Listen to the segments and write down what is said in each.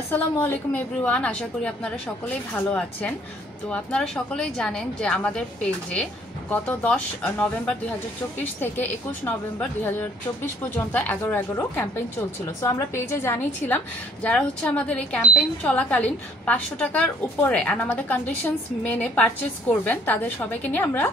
আসসালামু আলাইকুম এভরিওয়ান, আশা করি আপনারা সকলেই ভালো আছেন। তো আপনারা সকলেই জানেন যে আমাদের পেজে গত 10 নভেম্বর 2024 থেকে 21 নভেম্বর 2024 পর্যন্ত 11-11 ক্যাম্পেইন চলছিল। সো আমরা পেজে জানিয়েছিলাম যারা আমাদের এই ক্যাম্পেইন চলাকালীন 500 টাকার উপরে আর আমাদের কন্ডিশনস মেনে পারচেজ করবেন, তাদের সবাইকে নিয়ে আমরা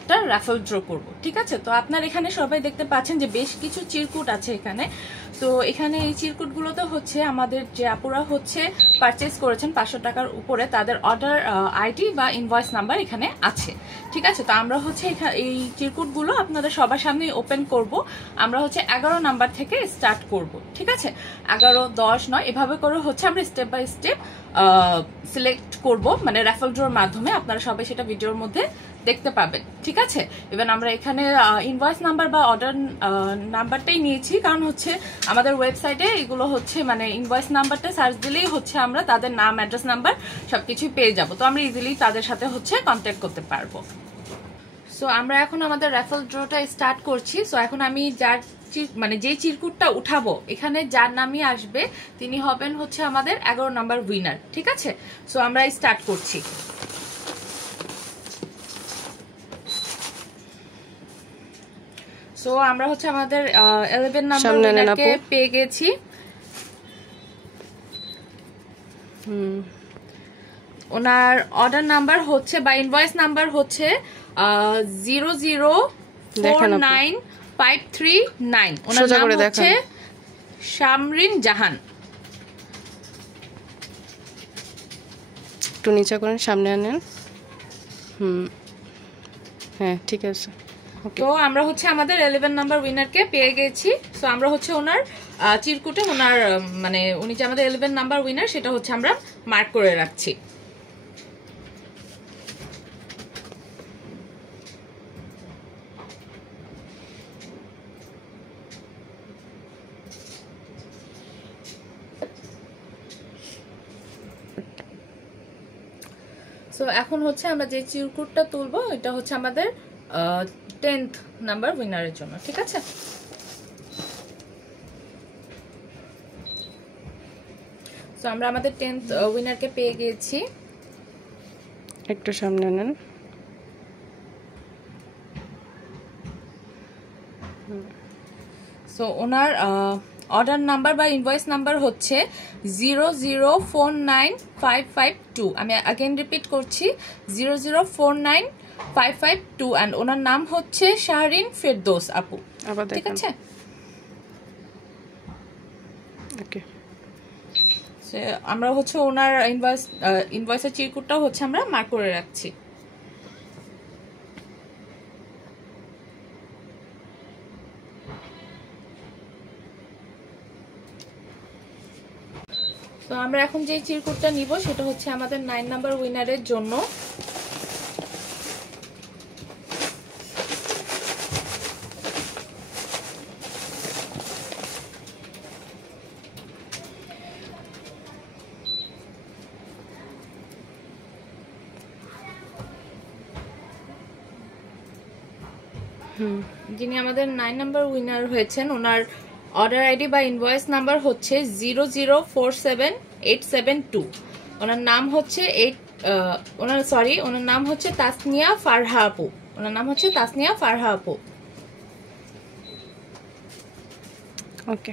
একটা রাফেল ড্র করব। ঠিক আছে, তো আপনারা এখানে সবাই দেখতে পাচ্ছেন যে বেশ কিছু চিরকুট আছে এখানে। তো এখানে এই চিরকুটগুলোতে আমাদের যে আপুরা পারচেজ করেছেন 500 টাকার উপরে, তাদের অর্ডার আইডি বা ইনভয়েস নাম্বার এখানে আছে। ঠিক আছে, তো আমরা এই চিরকুটগুলো আপনাদের সবার সামনে ওপেন করব। আমরা 11 নাম্বার থেকে স্টার্ট করব। ঠিক আছে, 11, 10, 9 এভাবে করে আমরা স্টেপ বাই স্টেপ সিলেক্ট করব, মানে রাফেল ড্রর মাধ্যমে। আপনারা সবাই সেটা ভিডিওর মধ্যে দেখতে পাবেন। ঠিক আছে, ইভেন আমরা এখানে ইনভয়েস নাম্বার বা অর্ডার নাম্বারটাই নিয়েছি, কারণ আমাদের ওয়েবসাইটে এগুলো মানে ইনভয়েস নাম্বারটা সার্চ দিলেই আমরা তাদের নাম, অ্যাড্রেস, নাম্বার সবকিছুই পেয়ে যাব। তো আমরা ইজিলি তাদের সাথে কন্ট্যাক্ট করতে পারবো। সো আমরা এখন আমাদের রাফেল ড্রটা স্টার্ট করছি। সো এখন আমি যে চিরকুটটা উঠাবো, এখানে যার নামই আসবে তিনি হবেন আমাদের 11 নাম্বার উইনার। ঠিক আছে, সো আমরা স্টার্ট করছি। সো আমরা আমাদের 11 নাম্বার উইনারকে পেয়ে গেছি। ওনার অর্ডার নাম্বার বা ইনভয়েস নাম্বার 0049539। ওনার নাম শামরিন জাহান। একটু নিচে করেন, সামনে আনেন। হ্যাঁ, ঠিক আছে। তো আমরা আমাদের 11 নাম্বার উইনারকে পেয়ে গেছি। সো আমরা ওনার চিরকুটে ওনার মানে উনি যে আমাদের 11 নাম্বার উইনার সেটা আমরা মার্ক করে রাখছি। সো এখন আমরা যে চিরকুটটা তুলবো এটা আমাদের 10th নাম্বার উইনারের জন্য। ঠিক আছে, সো আমরা আমাদের 10th উইনারকে পেয়ে গেছি। একটু সামনে নেন। সো ওনার অর্ডার নাম্বার বা ইনভয়েস নাম্বার 0049552। আমি अगेन রিপিট করছি, 0049552। এন্ড ওনার নাম শাহরিন ফেরদৌস আপু। ঠিক আছে, ওকে। আমরা ওনার ইনভয়েসের চিরকুটটাও আমরা মার্ক করে রাখছি। তো আমরা এখন যে চিরকুটটা নিব সেটা আমাদের 9 নাম্বার উইনারের জন্য। যিনি আমাদের 9 নাম্বার উইনার হয়েছেন, ওনার অর্ডার আইডি বা ইনভয়েস নাম্বার 0047872। ওনার নাম ওনার নাম তাসনিয়া ফারহা আপু। ওনার নাম তাসনিয়া ফারহা আপু। ওকে,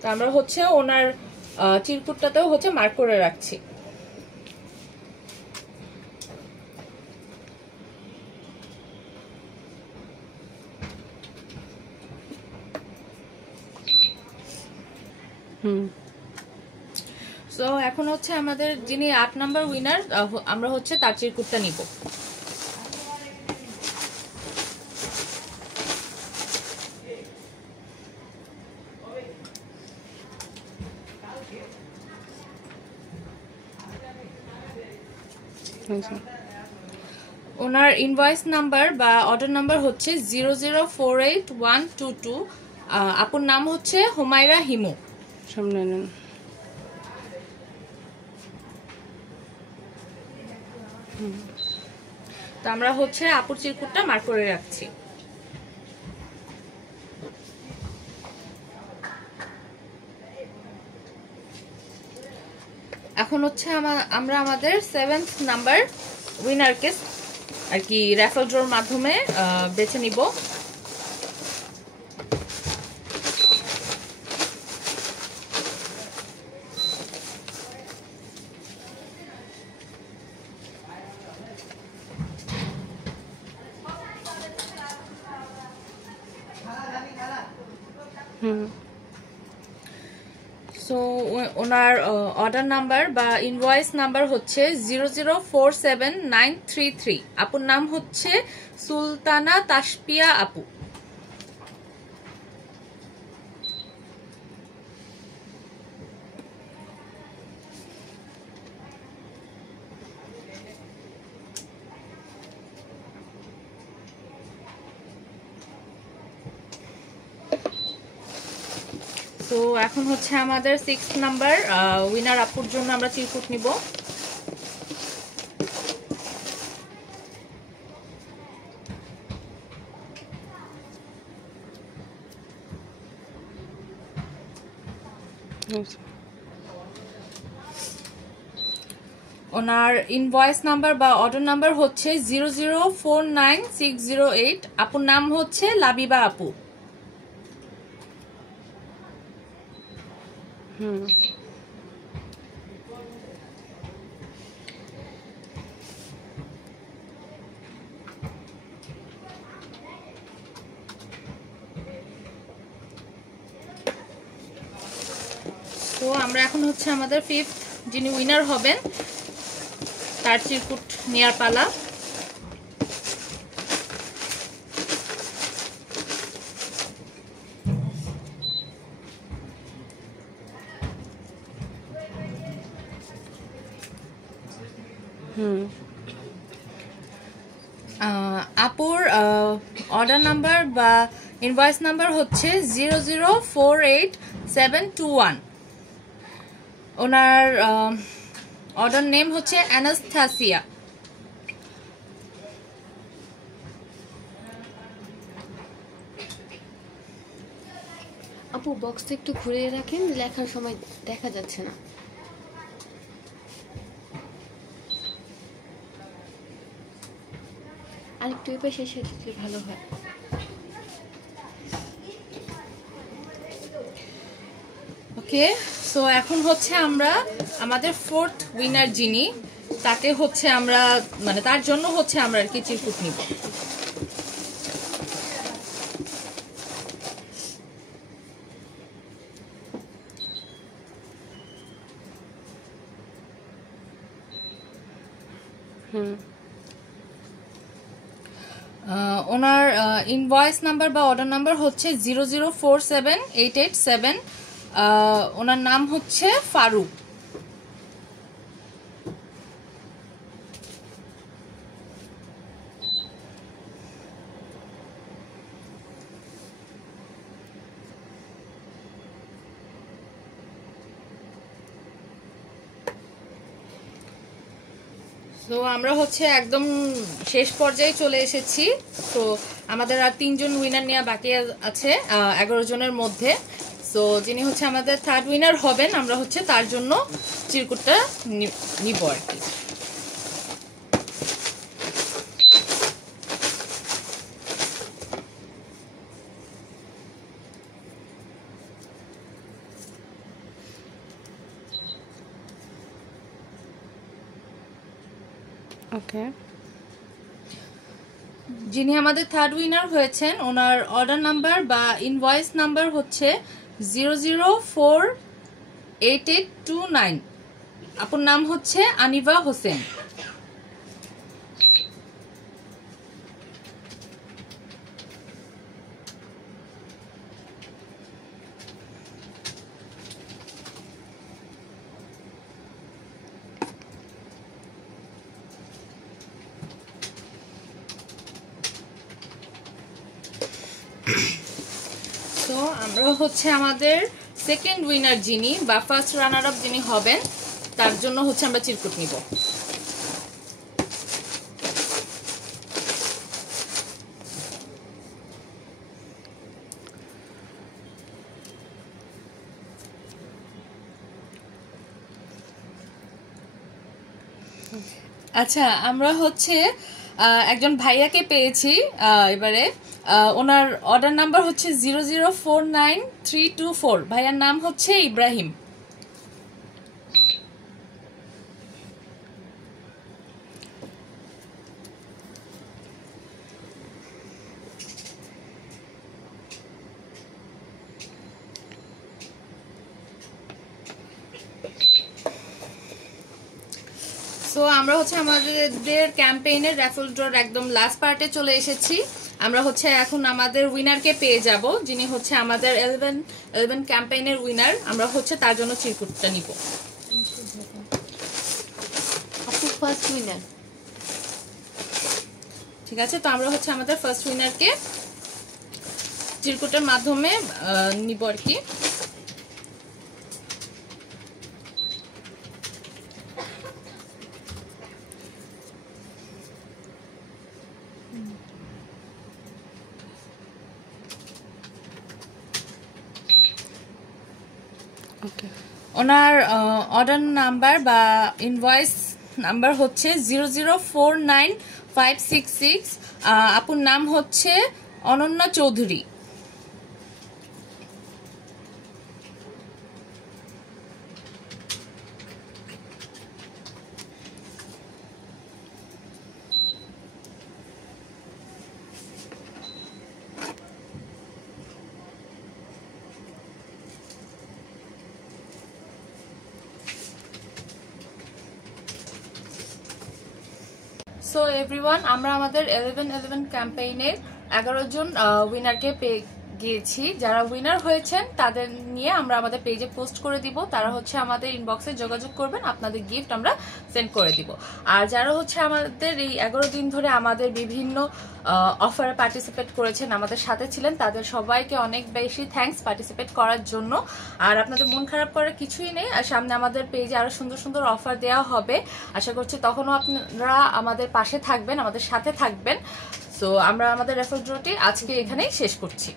তো আমরা ওনার চিরকুটটাতেও মার্ক করে রাখছি। সো এখন আমাদের যিনি 8 নাম্বার উইনার, আমরা তার চিরকুটটা নিব। ওনার ইনভয়েস নাম্বার বা অর্ডার নাম্বার 0048122। আপুর নাম হুমায়রা হিমু। সামনে নেন। তো আমরা আপুর চিরকুটটা মার্ক করে রাখছি। এখন হচ্ছে আমরা আমাদের 7th নাম্বার উইনারকে আর কি র্যাফল ড্রর মাধ্যমে বেছে নিব। সো ওনার অর্ডার নাম্বার বা ইনভয়েস নাম্বার হচ্ছে 0047933। আপুর নাম হচ্ছে সুলতানা তাসপিয়া আপু। তো এখন হচ্ছে আমাদের 6th নাম্বার উইনার আপুর জন্য আমরা চিরকুট নিব। ওনার ইনভয়েস নাম্বার বা অর্ডার নাম্বার হচ্ছে 0049608। আপুর নাম হচ্ছে লাবিবা আপু। তো আমরা এখন হচ্ছে আমাদের 5th যিনি উইনার হবেন তার চিরকুট নেয়ার পালা। আপুর অর্ডার নাম্বার বা ইনভয়েস নাম্বার হচ্ছে 0048721। ওনার অর্ডার নেম হচ্ছে অ্যানাস্থাসিয়া। আপু বক্সটা একটু ঘুরিয়ে রাখেন, লেখার সময় দেখা যাচ্ছে না। আরেকটু এই পাশে এসে দিলে ভালো হয়। ওকে, সো এখন হচ্ছে আমরা আমাদের 4th উইনার যিনি তাকে হচ্ছে আমরা মানে তার জন্য হচ্ছে আমরা আর কি চিরকুট নিব। ওনার ইনভয়েস নাম্বার বা অর্ডার নাম্বার হচ্ছে 0047887। ওনার নাম হচ্ছে ফারুক। তো আমরা হচ্ছে একদম শেষ পর্যায়ে চলে এসেছি। তো আমাদের আর 3জন উইনার নেওয়া বাকি আছে 11 জনের মধ্যে। সো যিনি হচ্ছে আমাদের 3rd উইনার হবেন আমরা হচ্ছে তার জন্য চিরকুটটা নিব আর কি। ওকে, যিনি আমাদের 3rd উইনার হয়েছেন ওনার অর্ডার নাম্বার বা ইনভয়েস নাম্বার হচ্ছে 0048829। আপুর নাম হচ্ছে আনিভা হোসেন। তো আমরা হচ্ছে আমাদের 2nd উইনার যিনি বা ফার্স্ট রানার আপ যিনি হবেন তার জন্য হচ্ছে আমরা চিরকুট নিব। আচ্ছা, আমরা হচ্ছে একজন ভাইয়াকে পেয়েছি এবারে। ওনার অর্ডার নাম্বার হচ্ছে 0049324। ভাইয়ার নাম হচ্ছে ইব্রাহিম। সো আমরা হচ্ছে আমাদের ক্যাম্পেইনের র্যাফল ড্রর একদম লাস্ট পার্টে চলে এসেছি। আমরা হচ্ছে এখন আমাদের উইনারকে পেয়ে যাব, যিনি হচ্ছে আমাদের 11 ক্যাম্পেইনের উইনার। আমরা হচ্ছে তার জন্য চিরকুটটা নিব। আপনি ফার্স্ট উইনার। ঠিক আছে, তো আমরা হচ্ছে আমাদের ফার্স্ট উইনারকে চিরকুটের মাধ্যমে নিব আর কি। ওকে, ওনার অর্ডার নাম্বার বা ইনভয়েস নাম্বার হচ্ছে 0049566। আপুর নাম হচ্ছে অনন্যা চৌধুরী। সো এভরিওয়ান, আমরা আমাদের 11 ক্যাম্পেইনের 11 জন উইনারকে পেয়ে গিয়েছি। যারা উইনার হয়েছেন তাদের নিয়ে আমরা আমাদের পেজে পোস্ট করে দিব। তারা হচ্ছে আমাদের ইনবক্সে যোগাযোগ করবেন, আপনাদের গিফট আমরা সেন্ড করে দিব। আর যারা হচ্ছে আমাদের এই 11 দিন ধরে আমাদের বিভিন্ন অফারে পার্টিসিপেট করেছেন, আমাদের সাথে ছিলেন, তাদের সবাইকে অনেক বেশি থ্যাঙ্কস পার্টিসিপেট করার জন্য। আর আপনাদের মন খারাপ করার কিছুই নেই, আর সামনে আমাদের পেজে আরো সুন্দর সুন্দর অফার দেওয়া হবে। আশা করছি তখনও আপনারা আমাদের পাশে থাকবেন, আমাদের সাথে থাকবেন। সো আমরা আমাদের রেফারেল ড্রটি আজকে এখানেই শেষ করছি।